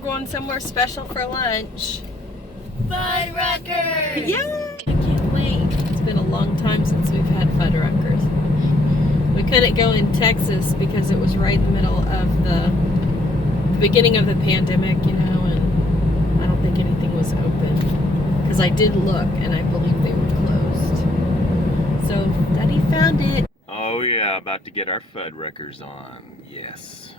going somewhere special for lunch. Fuddruckers! Yeah! I can't wait. It's been a long time since we've had Fuddruckers. We couldn't go in Texas because it was right in the middle of the beginning of the pandemic, you know, and I don't think anything was open. Because I did look, and I believe they were closed. So, Daddy found it. Oh yeah, about to get our Fuddruckers on. Yes.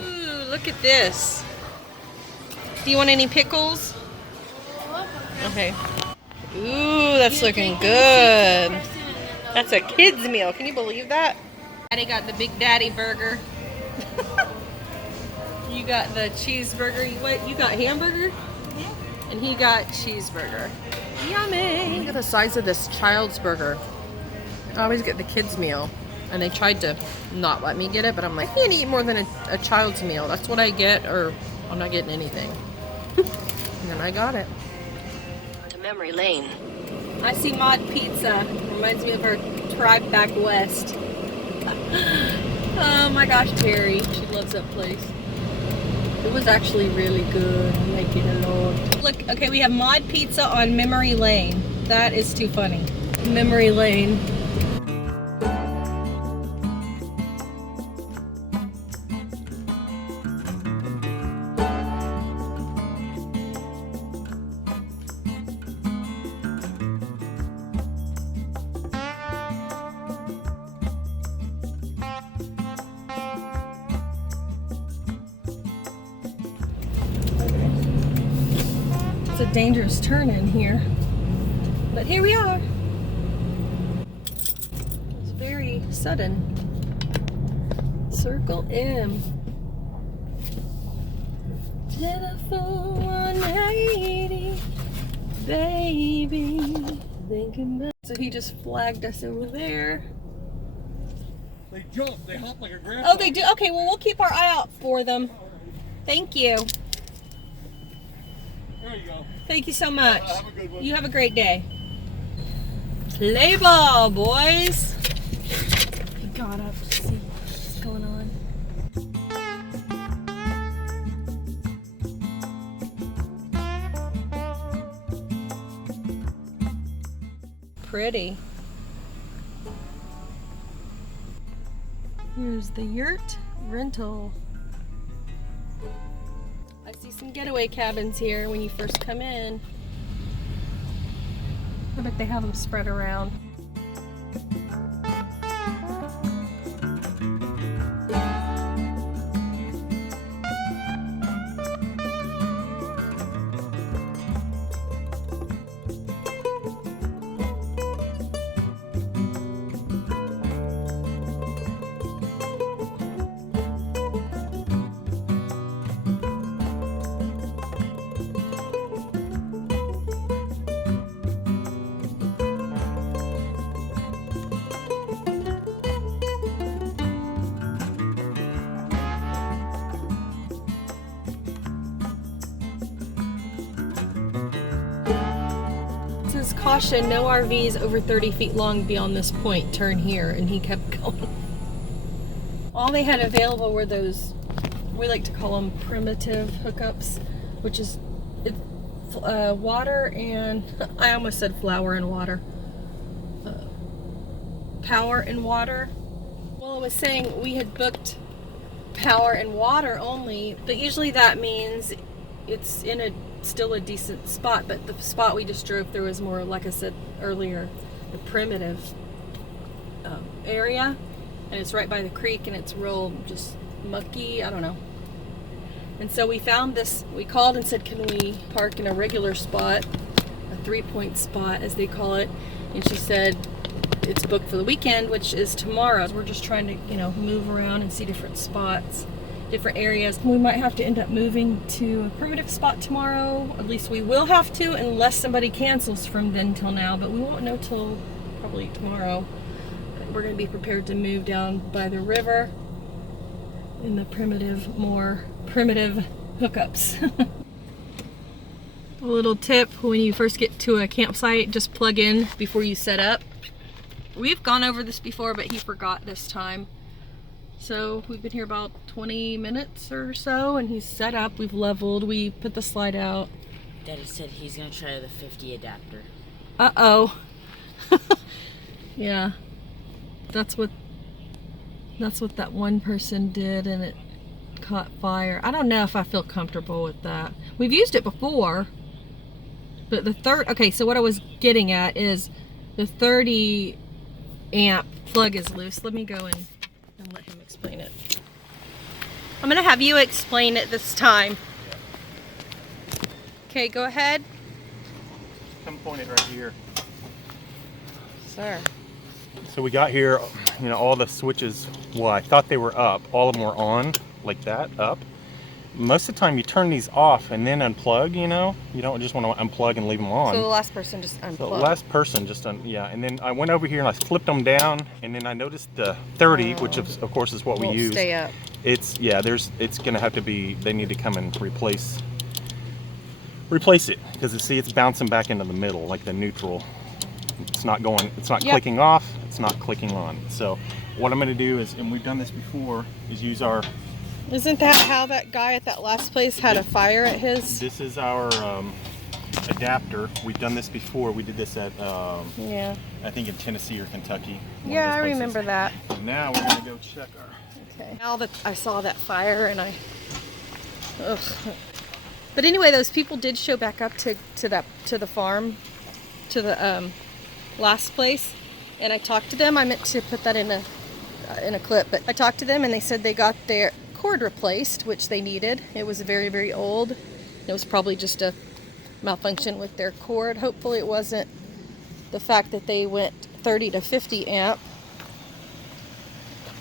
Ooh, look at this. Do you want any pickles? Okay. Ooh, that's looking good. That's a kid's meal. Can you believe that? Daddy got the Big Daddy burger. You got the cheeseburger. You got hamburger? Yeah. And he got cheeseburger. Yummy! Look at the size of this child's burger. I always get the kids meal. And they tried to not let me get it, but I'm like, I can't eat more than a child's meal. That's what I get, or I'm not getting anything. And then I got it. To memory lane. I see Mod Pizza. Reminds me of our tribe back west. Oh my gosh, Terry. She loves that place. It was actually really good. I like it a lot. Look, okay, we have Mod Pizza on Memory Lane. That is too funny. Memory Lane. It's a dangerous turn in here, but here we are. It's very sudden. Circle M. Telephone 180, baby. Thinking about. So he just flagged us over there. They jump, they hop like a grandpa. Oh, they do? Okay, well, we'll keep our eye out for them. Thank you. There you go. Thank you so much. Have a good one. You have a great day. Play ball, boys. He got up to see what's going on. Pretty. Here's the yurt rental. I see some getaway cabins here when you first come in. I bet they have them spread around. Caution, no RVs over 30 feet long beyond this point. Turn here. And he kept going. All they had available were those, we like to call them primitive hookups, which is water and, I almost said flour and water. Power and water. Well, I was saying we had booked power and water only, but usually that means it's in still a decent spot, but the spot we just drove through is more, like I said earlier, the primitive area, and it's right by the creek, and it's real just mucky, I don't know. And so we found this, we called and said, can we park in a regular spot, a 3-point spot as they call it, and she said it's booked for the weekend, which is tomorrow. We're just trying to, you know, move around and see different spots, different areas. We might have to end up moving to a primitive spot tomorrow. At least we will have to, unless somebody cancels from then till now, but we won't know till probably tomorrow. We're going to be prepared to move down by the river in the more primitive hookups. A little tip, when you first get to a campsite, just plug in before you set up. We've gone over this before, but he forgot this time. So we've been here about 20 minutes or so, and he's set up. We've leveled. We put the slide out. Daddy said he's gonna try the 50 adapter. Uh-oh. Yeah. That's what that one person did, and it caught fire. I don't know if I feel comfortable with that. We've used it before, but okay, so what I was getting at is the 30 amp plug is loose. Let me go and let him explain it. I'm gonna have you explain it this time. Okay, go ahead. Come point it right here. Sir. So we got here, you know, all the switches, well, I thought they were up. All of them were on, like that, up. Most of the time you turn these off and then unplug, you know? You don't just want to unplug and leave them on. So the last person just unplugged. So the last person just, yeah. And then I went over here and I flipped them down, and then I noticed the 30, which of course is what we use. Stay up. It's, yeah, it's gonna have to be, they need to come and replace it, because see, it's bouncing back into the middle, like the neutral. It's not clicking off, it's not clicking on. So what I'm gonna do is, and we've done this before, is use our... Isn't that how that guy at that last place had a fire at his? This is our adapter. We've done this before. We did this at, yeah, I think in Tennessee or Kentucky. Yeah, I remember that. So now we're gonna go check our... Okay. Now that I saw that fire and ugh. But anyway, those people did show back up to the farm, to the last place, and I talked to them. I meant to put that in a clip, but I talked to them and they said they got their cord replaced, which they needed. It was very, very old. It was probably just a malfunction with their cord. Hopefully it wasn't the fact that they went 30 to 50 amp.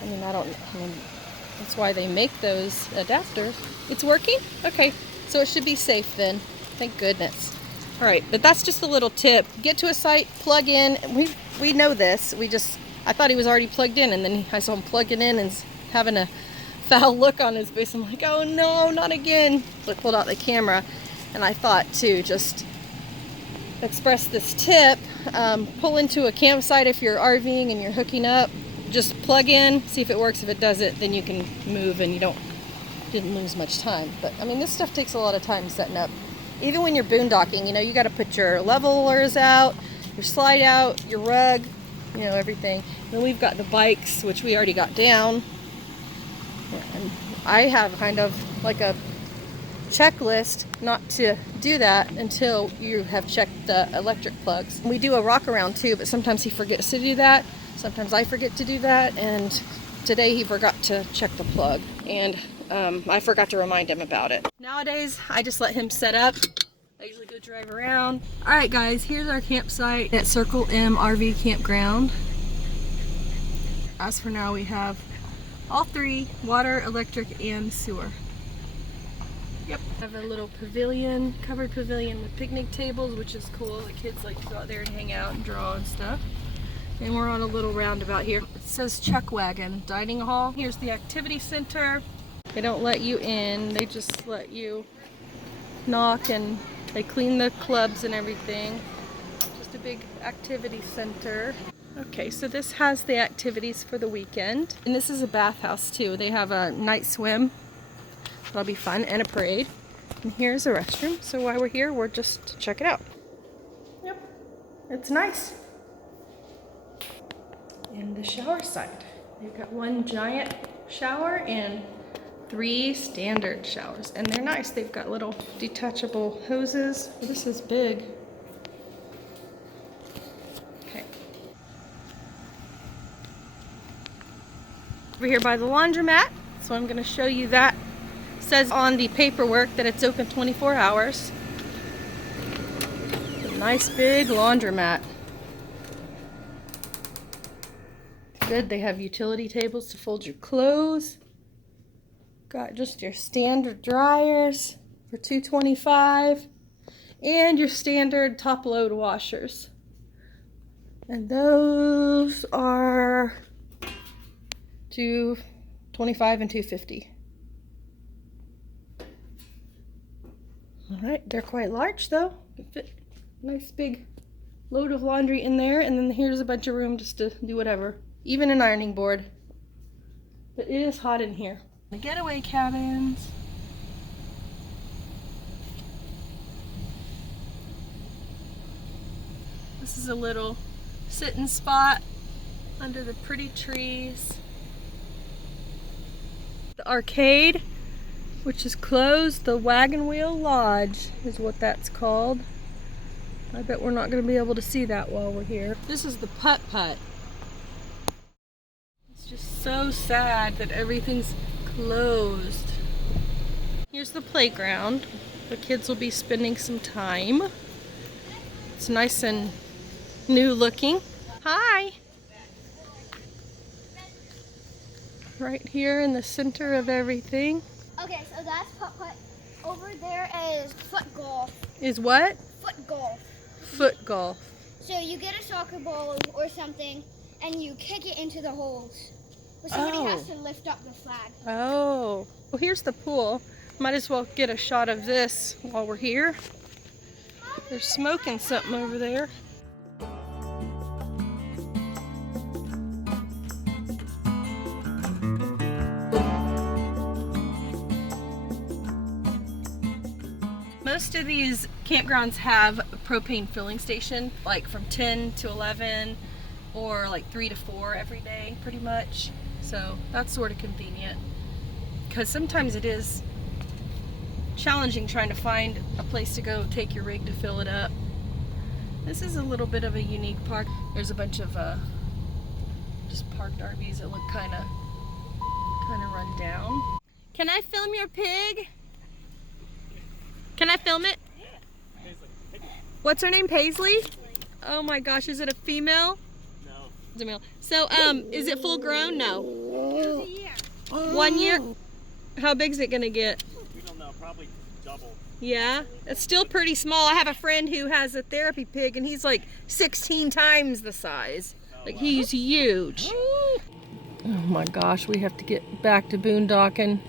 I mean, that's why they make those adapters. It's working? Okay, so it should be safe then. Thank goodness. All right, but that's just a little tip. Get to a site, plug in. We know this. I thought he was already plugged in, and then I saw him plugging in and having a foul look on his face. I'm like, oh no, not again. So I pulled out the camera, and I thought to just express this tip. Pull into a campsite if you're RVing and you're hooking up. Just plug in, see if it works. If it doesn't, then you can move and you didn't lose much time. But I mean, this stuff takes a lot of time setting up. Even when you're boondocking, you know, you got to put your levelers out, your slide out, your rug, you know, everything. And then we've got the bikes, which we already got down. And I have kind of like a checklist not to do that until you have checked the electric plugs. We do a rock around too, but sometimes he forgets to do that. Sometimes I forget to do that, and today he forgot to check the plug, and I forgot to remind him about it. Nowadays, I just let him set up. I usually go drive around. All right, guys, here's our campsite at Circle M RV Campground. As for now, we have all three: water, electric, and sewer. Yep. Have a little pavilion, covered pavilion with picnic tables, which is cool. The kids like to go out there and hang out and draw and stuff. And we're on a little roundabout here. It says Chuck Wagon Dining Hall. Here's the activity center. They don't let you in. They just let you knock, and they clean the clubs and everything. Just a big activity center. Okay, so this has the activities for the weekend. And this is a bathhouse too. They have a night swim. That'll be fun, and a parade. And here's a restroom. So while we're here, we'll just check it out. Yep, it's nice. And the shower side. They've got one giant shower and 3 standard showers. And they're nice. They've got little detachable hoses. This is big. Okay. Over here by the laundromat. So I'm going to show you that. It says on the paperwork that it's open 24 hours. A nice big laundromat. Good, they have utility tables to fold your clothes. Got just your standard dryers for $2.25, and your standard top load washers. And those are $2.25 and $2.50. All right, they're quite large though. They fit nice big load of laundry in there, and then here's a bunch of room just to do whatever. Even an ironing board. But it is hot in here. The getaway cabins. This is a little sitting spot under the pretty trees. The arcade, which is closed, the Wagon Wheel Lodge is what that's called. I bet we're not going to be able to see that while we're here. This is the putt-putt. It's just so sad that everything's closed. Here's the playground. The kids will be spending some time. It's nice and new looking. Hi! Right here in the center of everything. Okay, so that's putt-putt. Over there is foot golf. Is what? Foot golf. Foot golf. So you get a soccer ball or something, and you kick it into the holes. But somebody has to lift up the flag. Oh. Well, here's the pool. Might as well get a shot of this while we're here. They're smoking something over there. Most of these campgrounds have a propane filling station, like from 10 to 11 or like 3 to 4 every day, pretty much. So that's sort of convenient, because sometimes it is challenging trying to find a place to go take your rig to fill it up. This is a little bit of a unique park. There's a bunch of just parked RVs that look kind of run down. Can I film your pig? Can I film it? What's her name? Paisley? Oh my gosh, is it a female? No. It's a male. So, is it full grown? No. 1 year? How big is it gonna get? We don't know. Probably double. Yeah? It's still pretty small. I have a friend who has a therapy pig, and he's like 16 times the size. Like, he's huge. Oh my gosh, we have to get back to boondocking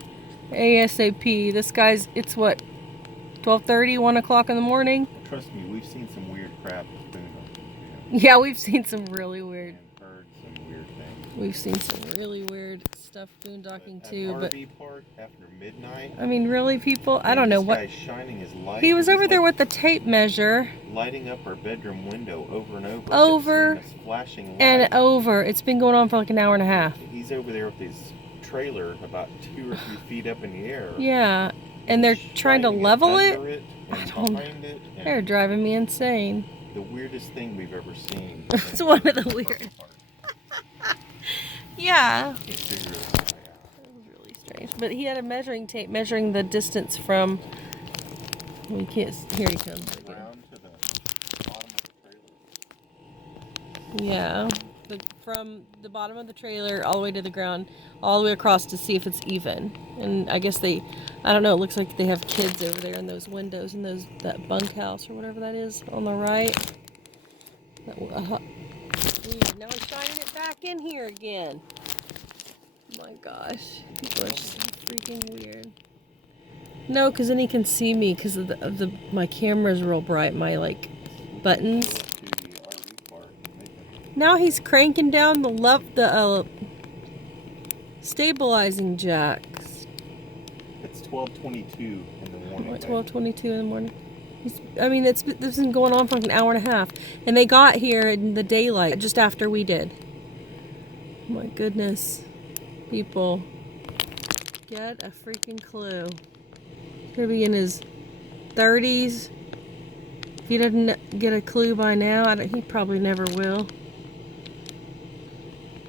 ASAP. This guy's, it's what, 12:30, 1 o'clock in the morning? Trust me, we've seen some weird crap. Yeah, we've seen some really weird. And heard some weird things. We've seen some really weird stuff boondocking too, At but RV park after midnight. I mean, really, people? I don't know this what. guy's shining his light. He was He's over there like with the tape measure. lighting up our bedroom window over and over. Over Kept seeing this flashing light. and over. It's been going on for like an hour and a half. He's over there with his trailer about 2 or 3 feet up in the air. Yeah, and they're trying to shining level under it. and I don't- behind it, and They're driving me insane. the weirdest thing we've ever seen. It's one of the weird. Yeah. Can't figure it out. That was really strange. But he had a measuring tape measuring the distance from. We can't. Here he comes again. Ground to the bottom of the trailer. Yeah. From the bottom of the trailer all the way to the ground, all the way across to see if it's even. And I guess I don't know, it looks like they have kids over there in those windows in that bunkhouse or whatever that is on the right. Now he's shining it back in here again. Oh my gosh, people are so freaking weird. No, because then he can see me because of my camera's real bright, my like buttons. To the RV park. Now he's cranking down the stabilizing jacks. It's 12:22 in the morning. What, 12:22 in the morning? This has been going on for like an hour and a half, and they got here in the daylight just after we did. Oh my goodness, people, get a freaking clue. He's gonna be in his 30s. If he doesn't get a clue by now, he probably never will.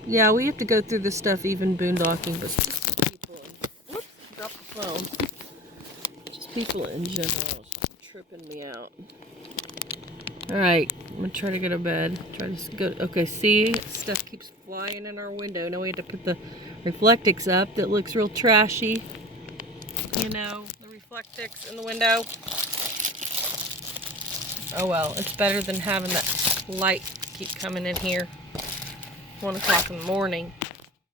Yeah, we have to go through this stuff even boondocking, but just people. Whoops, dropped the phone. Just people in general is tripping me out. Alright, I'm gonna try to go to bed. Try to go. Okay, see? Stuff keeps flying in our window. Now we have to put the Reflectix up that looks real trashy. You know, the Reflectix in the window. Oh well, it's better than having that light keep coming in here. 1 o'clock in the morning.